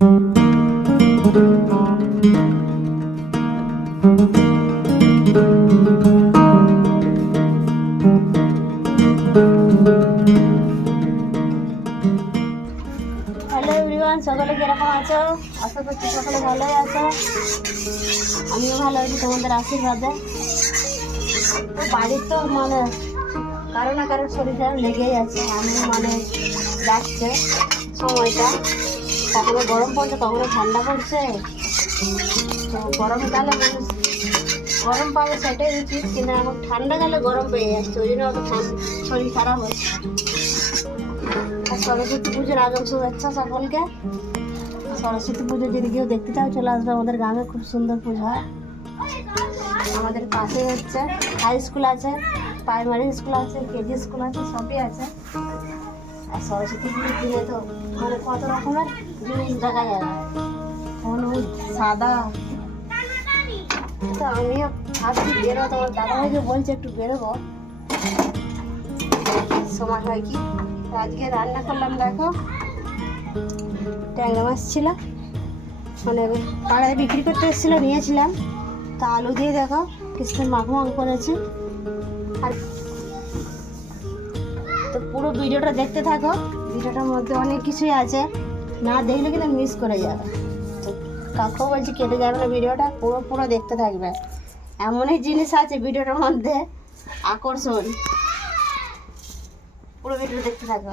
Hello everyone, সকলে কিরকম আছো? আশা করছি সকলে ভালোই আছো। আমিও ভালো আছি তোমাদের আশীর্বাদে। তো বাড়ির তো মানে কারো না কারোর শরীর খারাপ লেগেই আছে। আমি মানে যাচ্ছে সময়টা, কখনো গরম পড়ছে কখনো ঠান্ডা পড়ছে। তো গরমকালে মানুষ গরম পাবে সেটাই উচিত, কিন্তু এখন ঠান্ডা কালে গরম পেয়ে যাচ্ছে, ওই জন্য অত শরীর খারাপ হচ্ছে। আর সরস্বতী পুজোর আগম শুভেচ্ছা সকলকে। সরস্বতী পুজো যদি কেউ দেখতে চাও চলে আসবে, আমাদের গ্রামে খুব সুন্দর পুজো হয়। আমাদের পাশেই হচ্ছে হাই স্কুল আছে, প্রাইমারি স্কুল আছে, কেজি স্কুল আছে, সবই আছে। আর সরস্বতী পুজোর দিনে তো মানে কত রকমের জিনিস দেখা যাবে, হলুদ সাদা। তো আমিও ভাবছি বেরো, তোমার দাদাভাইকে বলছে একটু বেরোবো, সময় হয় কি। আজকে রান্না করলাম, দেখো ট্যাংরা মাছ ছিল, মানে পাড়ায় বিক্রি করতে এসেছিলো, নিয়েছিলাম। তা আলু দিয়ে দেখো কিছু মাখমাখ করেছি। আর তো পুরো ভিডিওটা দেখতে থাকো, ভিডিওটার মধ্যে অনেক কিছুই আছে, না দেখলে কিন্তু মিস করে যাবে। তো কাকু বলছি কেটে যাবে না ভিডিওটা, পুরো দেখতে থাকবে। এমনই জিনিস আছে ভিডিওটার মধ্যে আকর্ষণ, পুরো ভিডিও দেখতে থাকো।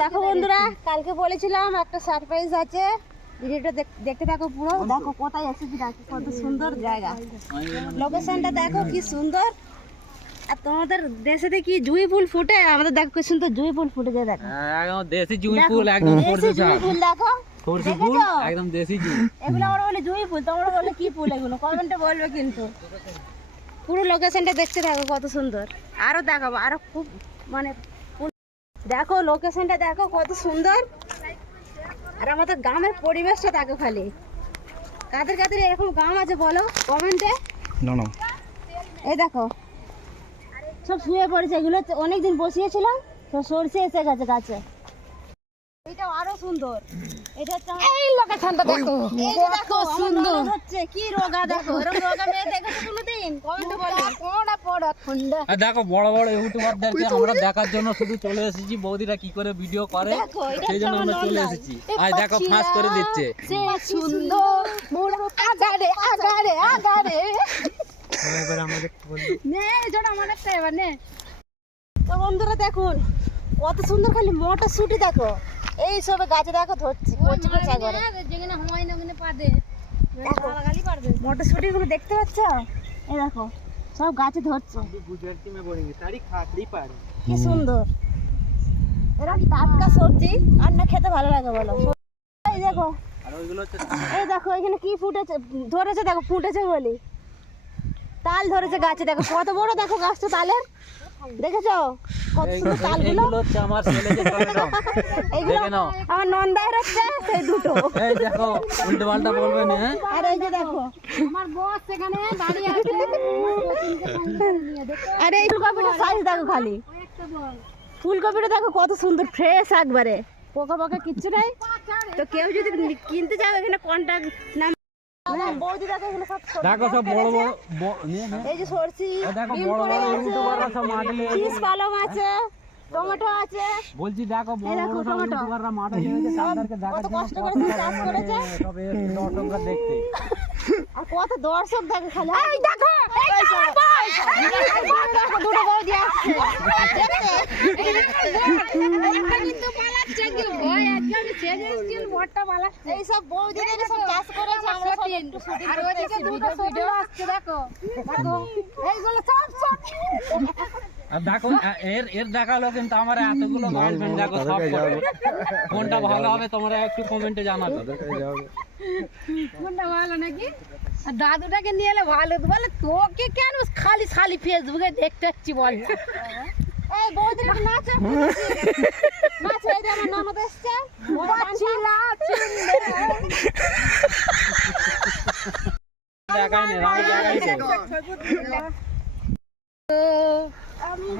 দেখো বন্ধুরা, কালকে বলেছিলাম একটা সারপ্রাইজ আছে, ভিডিওটা দেখতে থাকো পুরো। দেখো কোথায় এসেছি, দেখো কত সুন্দর জায়গা, লোকেশনটা দেখো কি সুন্দর। আর তোমাদের দেশে কি জুঁই ফুল ফুটে, আমাদের দেখো কি সুন্দর জুঁই ফুল ফুটে যায়। দেখো একদম দেশি জুঁই ফুল, একদম দেশি জুঁই ফুল, দেখো সরষে ফুল, একদম দেশি জুঁই। এগুলো আমরা বলে জুঁই ফুল, তোমরা বলে কি ফুল এগুলো, কমেন্টে বলবে কিন্তু। পুরো লোকেশনটা দেখতে থাকো কত সুন্দর। আরো দেখাবো, আরো খুব মানে দেখো লোকেশনটা দেখো কত সুন্দর। আর আমাদের গ্রামের পরিবেশটা দেখো খালি। কাদের কাদের এরকম গ্রাম আছে বলো কমেন্টে। এই দেখো সব শুয়ে পড়েছে, এগুলো অনেকদিন বসিয়েছিলাম, তো সরষে এসে গেছে গাছে। এটা আরো সুন্দর, এটা এই লোকেশনটা দেখো কত সুন্দর হচ্ছে। কি রোগা দেখো, এরকম রোগা মেয়ে দেখেছো কোনোদিন? কমেন্টে বলো। পড়া ঠান্ডা। আর দেখো বড় বড় ইউটিউবারদেরকে আমরা দেখার জন্য শুধু চলে এসেছি, বৌদিরা কি করে ভিডিও করে সেই জন্য আমরা চলে এসেছি। আর দেখো ফাঁস করে দিচ্ছে, সুন্দর মোর আগারে আগারে আগারে এবার আমাদের নে জোড়া আমার একটা এবার নে। তো বন্ধুরা দেখুন কত সুন্দর, খালি মটরশুঁটি দেখো এই সবে গাছে দেখো ধরছি, কচি কচি একবারে যেখানে হয় না ওখানে পাবে, দেখো গালি পারবে। মটরশুঁটি গুলো দেখতে পাচ্ছ, এই দেখো সব গাছে ধরছে, গুজরাটি মে বলেंगे सारी खाकड़ी पाड़ी। কি সুন্দর। এরকম টাটকা সবজি আর না খেতে ভালো লাগে বলো। এই দেখো, আর ওইগুলো হচ্ছে এই দেখো এখানে কি ফুটেছে, ধরেছে দেখো, ফুটেছে বলি তাল ধরেছে গাছে। দেখো কত বড়, দেখো গাছটা তালের, দেখেছো কত সুন্দর তালগুলো। এইগুলো হচ্ছে আমার ছেলে যে টমেটো, এইগুলো দেখে নাও। আমার নন্দাইয়ের হচ্ছে সেই দুটো। এই দেখো উল্টো পাল্টা বলবে না। আর এই যে দেখো আমার বস সেখানে দাঁড়িয়ে আছে, আরে এই ফুলকপিটা সাইজ দেখো খালি, ফুলকপিটা দেখো কত সুন্দর ফ্রেশ একবারে, পোকা পোকা কিচ্ছু নাই। তো কেউ যদি কিনতে যাও এখানে কন্টাক্ট নাম, বৌদি দেখো এখানে সব দেখো সব বড় বড় এই যে সরষি, দেখো বড় বড় ইউটিউবাররা সব মাঠে লেগেছে, চিজ পালং আছে, টমেটো আছে। বলছি দেখো বড় বড় সব ইউটিউবাররা মাঠে লেগেছে, তাদেরকে দেখার জন্য কষ্ট করে চাষ করেছে, তবে দর্শকরা দেখতে। আর কত দর্শক দেখো খালি। এই দেখো দুটো বৌদি আসছে কিন্তু পালাচ্ছে, কি ভয় আজকে আমি ছেড়ে স্টিল বড়টা পালাচ্ছে। এই সব বৌদিদের সব চাষ করেছে, আমরা সব একটু শুটিং করতেছি, আর ওইদিকে দুটো ভিডিও আসছে দেখো দেখো এইগুলো সব আর দেখো এর দেখালো, কিন্তু আমার এতগুলো গার্লফ্রেন্ড দেখো সব করে। কোনটা ভালো হবে তোমরা একটু কমেন্টে জানাবে, কোনটা ভালো নাকি। আর দাদুটাকে নিয়ে এলে ভালো, বলে তোকে কেন খালি খালি ফেসবুকে দেখতে হচ্ছি বল। এই বৌদির নাচ নাচ, এই যে আমার ননদ এসছে, দেখাই না রাম দেখাই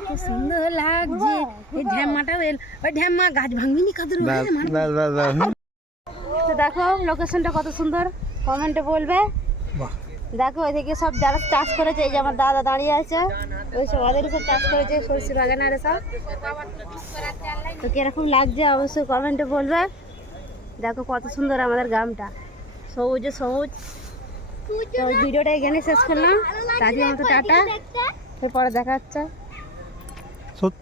তো সুন্দর লাগছে। এই ঢ্যামাটা ওই ঢ্যামা গাছ ভাঙিনি কাদের দেখো লোকেশনটা কত সুন্দর, কমেন্টে বলবে। বাহ, দেখো এদিকে সব যারা চাষ করেছে, এই যে আমার দাদা দাঁড়িয়ে আছে, ওই সব ওদের সব চাষ করেছে সরষে বাগানারে সব। তো কিরকম লাগছে অবশ্যই কমেন্টে বলবে। দেখো কত সুন্দর আমাদের গ্রামটা, সবুজে সবুজ। তো ভিডিওটা এখানে শেষ করলাম, তাদের মতো টাটা, এরপরে দেখা হচ্ছে। সত্যি